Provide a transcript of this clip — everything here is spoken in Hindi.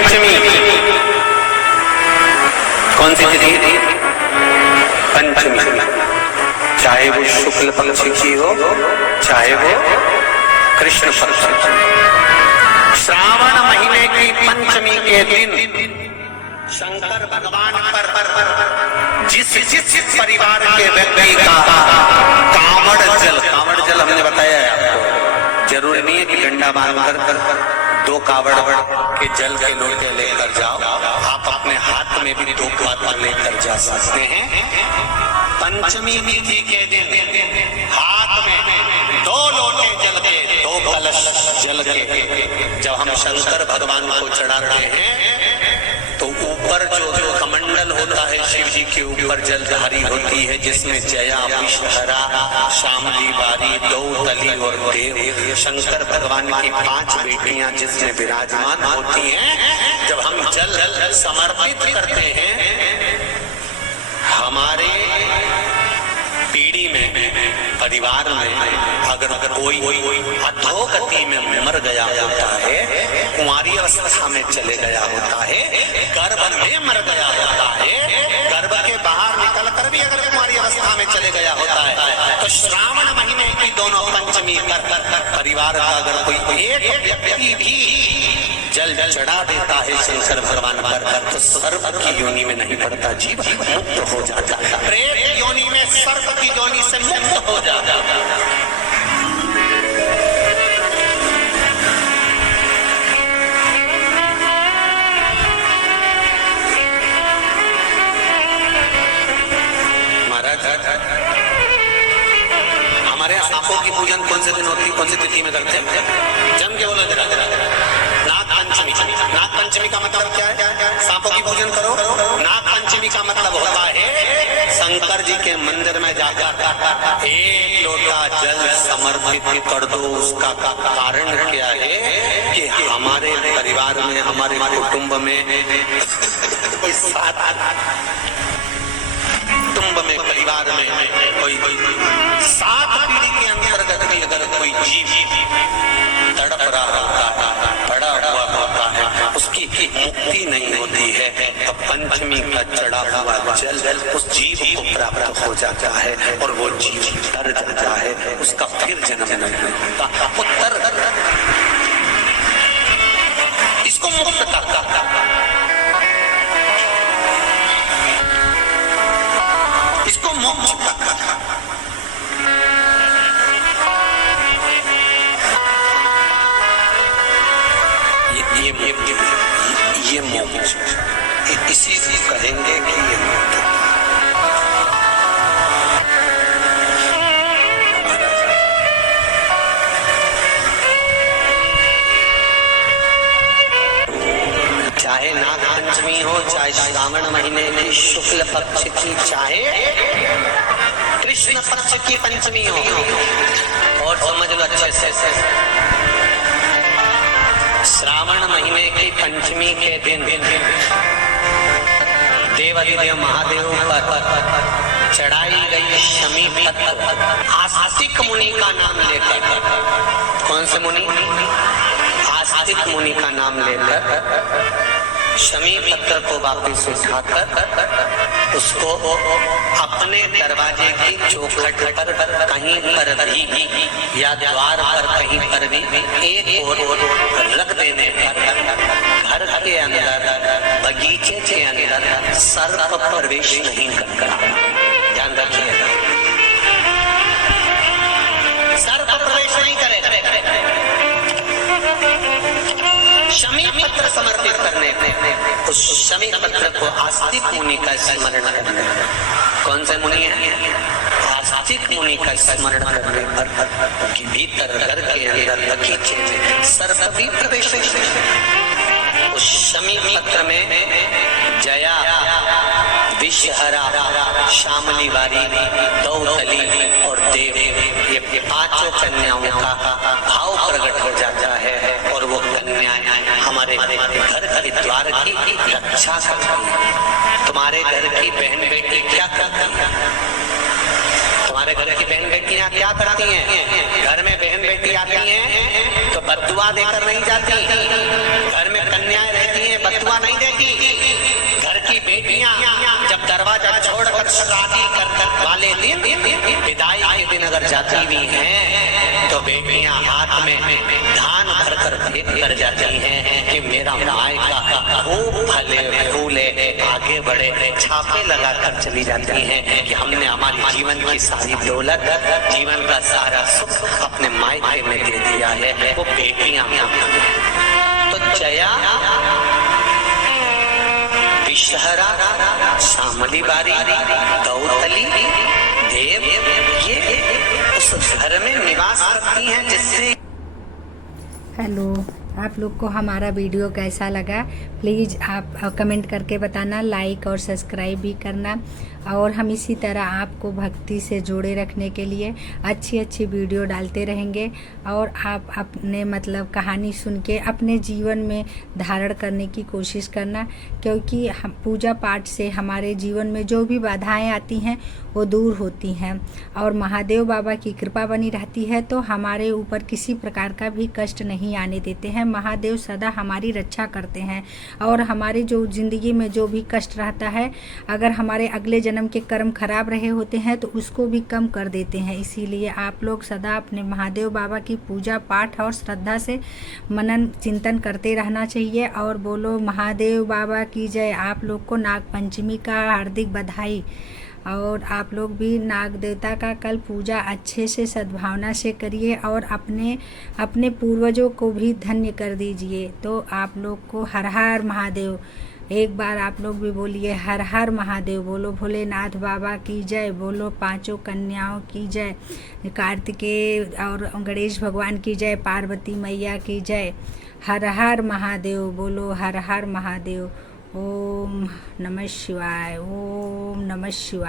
पंचमी, कौन सी तिथि? पंचमी, चाहे वो शुक्ल पक्ष की हो चाहे वो कृष्ण पक्ष की। श्रावण महीने की पंचमी के दिन शंकर भगवान पर जिस परिवार के व्यक्ति का कावड़ जल हमने बताया है आपको, जरूरी नहीं है कि डंडा बांधकर 2 कावड़ के जल के लोटे लेकर जाओ, आप अपने हाथ में भी 2 कावड़ लेकर जा सकते हैं। पंचमी तिथि के दिन हाथ में 2 लोटे जल के, 2 कलश जल के जब हम शंकर भगवान को चढ़ाते हैं तो ऊपर जो कमंडल होता है शिव जी के ऊपर जलधारी होती है, जिसमें जया, विषहरा, शामली, बारी, दौतली और देव, शंकर भगवान की 5 बेटियां जिसमें विराजमान होती हैं। जब हम जल समर्पित करते हैं, हमारे पीढ़ी में, परिवार में अगर कोई अधोगति में मर गया होता है, कुंवारी अवस्था में चले गया होता है, गर्भ में मर गया होता है, गर्भ के बाहर निकल कर भी अगर कुंवारी अवस्था में चले गया होता है, तो श्रावण महीने की दोनों पंचमी कर परिवार का अगर कोई एक व्यक्ति भी जल चढ़ा देता है शंकर भगवान पर, तो सर्प की योनि में नहीं पड़ता, जीव मुक्त हो जाता, प्रेत योनि में सर्प की योनि से मुक्त हो जाता। महाराज, हमारे यहाँ सांपों की पूजन कौन से दिन होती है, कौन सी तिथि में करते हैं? जम के बोलो जरा। नागपंचमी। नागपंचमी का मतलब क्या है? सांपों की पूजन करो। नागपंचमी का मतलब होता है शंकर जी के मंदिर में जाकर 1 लोटा जल समर्पित कर दो। उसका कारण क्या है कि हमारे परिवार में, हमारे कुटुंब में कोई 7 कुटुंब में, परिवार में कोई 7 पीढ़ी के अंतर्गत भी अगर कोई जीव तड़प रहा होता है, पड़ा हुआ होता है, उसकी मुक्ति नहीं होती है, तो पंचमी का चढ़ा हुआ जल उस जीव को प्राप्त हो जाता है और वो जीव तर जाता है, उसका फिर जन्म नहीं होता, वो तर इसको मुक्त करता है, इसको मोक्ष करता है। ये मोक्ष, इसी से कहेंगे कि ये मोक्ष। चाहे नागपंचमी हो, चाहे श्रावण महीने की शुक्ल पक्ष की, चाहे कृष्ण पक्ष की पंचमी हो, और समझ लो अच्छे से, श्रावण महीने की पंचमी के दिन देवाधिदेव महादेव पर चढ़ाई गई शमी पत्र आस्तिक मुनि का नाम लेकर, कौन से मुनि? आस्तिक मुनि का नाम लेकर शमी पत्र को वापस उठाकर उसको अपने दरवाजे की चौखट पर कहीं पर भी या द्वार पर कहीं पर भी एक और रख देने पर घर के अंदर, बगीचे के अंदर सर्प प्रवेश नहीं करता। ध्यान रखिएगा, सर्प प्रवेश नहीं करेगा। शमी पत्र समर्पित करने पे उस शमी पत्र को आस्तिक मुनि का स्मरण करने, कौन से मुनि है? आस्तिक मुनि का स्मरण करने पर कि भीतर घर के अंदर बगीचे में सर्प भी प्रवेश। उस शमी पत्र में जया, विषहरा, शामली, बारी, दौतली और देव, ये 5 कन्याओं का भाव प्रकट हो जाता है और वो कन्याएं हमारे घर के द्वार की रक्षा करती है। तुम्हारे घर की बहन बेटी क्या करती है? तुम्हारे घर की बहन बेटियां क्या करती हैं? घर में बहन बेटी आती हैं तो बद्दुआ देकर नहीं जाती। घर में कन्याएं रहती हैं, बटुआ नहीं देती। घर की बेटियां जब दरवाजा छोड़कर शादी करने वाले दिन विदाई के दिन अगर जाती भी हैं तो बेटियां हाथ में धान भर कर फेंक कर जाती हैं कि मेरा मायका खूब फले फूले आगे बढ़े। छापे लगाकर चली जाती हैं कि हमने हमारी जीवन की सारी दौलत, जीवन का सारा सुख अपने मायके में दे दिया है। वो बेटियां तो जया, विषहरा, शामली बारी, गौतली, देव, ये उस घर में निवास करती हैं जिससे। हेलो, आप लोग को हमारा वीडियो कैसा लगा प्लीज़ आप कमेंट करके बताना, लाइक और सब्सक्राइब भी करना। और हम इसी तरह आपको भक्ति से जोड़े रखने के लिए अच्छी अच्छी वीडियो डालते रहेंगे और आप अपने मतलब कहानी सुन के अपने जीवन में धारण करने की कोशिश करना, क्योंकि हम पूजा पाठ से हमारे जीवन में जो भी बाधाएं आती हैं वो दूर होती हैं और महादेव बाबा की कृपा बनी रहती है, तो हमारे ऊपर किसी प्रकार का भी कष्ट नहीं आने देते हैं। महादेव सदा हमारी रक्षा करते हैं और हमारे जो ज़िंदगी में जो भी कष्ट रहता है, अगर हमारे अगले जन्म के कर्म खराब रहे होते हैं तो उसको भी कम कर देते हैं। इसीलिए आप लोग सदा अपने महादेव बाबा की पूजा पाठ और श्रद्धा से मनन चिंतन करते रहना चाहिए। और बोलो महादेव बाबा की जय। आप लोग को नाग पंचमी का हार्दिक बधाई। और आप लोग भी नाग देवता का कल पूजा अच्छे से सद्भावना से करिए और अपने पूर्वजों को भी धन्य कर दीजिए। तो आप लोग को हर हर महादेव। एक बार आप लोग भी बोलिए हर हर महादेव। बोलो भोलेनाथ बाबा की जय, बोलो पांचों कन्याओं की जय, कार्तिकेय और गणेश भगवान की जय, पार्वती मैया की जय। हर हर महादेव। बोलो हर हर महादेव। ओम नमः शिवाय, ओम नमः शिवाय।